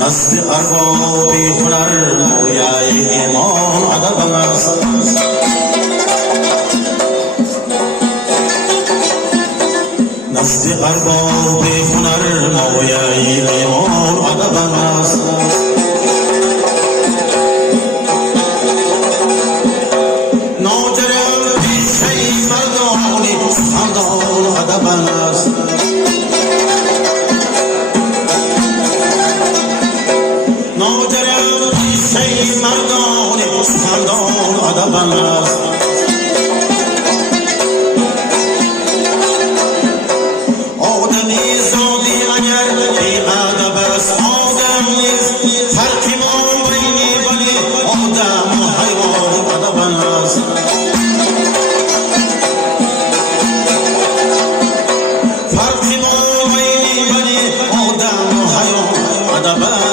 نزد ارباب هنر مایه ایمان ادب است. نزد ارباب هنر مایه ایمان ادب است. ناجرم پیشه مردانی سخندان ادب است. ناجرم پیشه مردانی سخندان ادب است. آدمی زادی اگر بی ادب است، آدم نیست. فرقی ما بینی ولی آدم و حیوان ادب است. فرقی ما بینی ولی آدم و حیوان ادب است.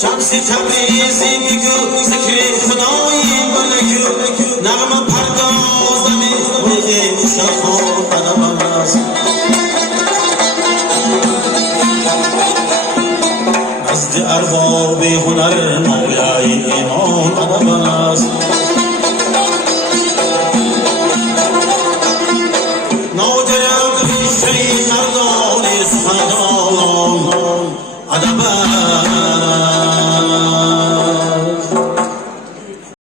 شمسی تبریزی میگو ذکر خدایی بلگو نغمه پردازمی بلگی شخور قدم است. نزد ارباب هنر مایه ایمان ادب است. ناجرم پیشه مردان سخندان ادب است.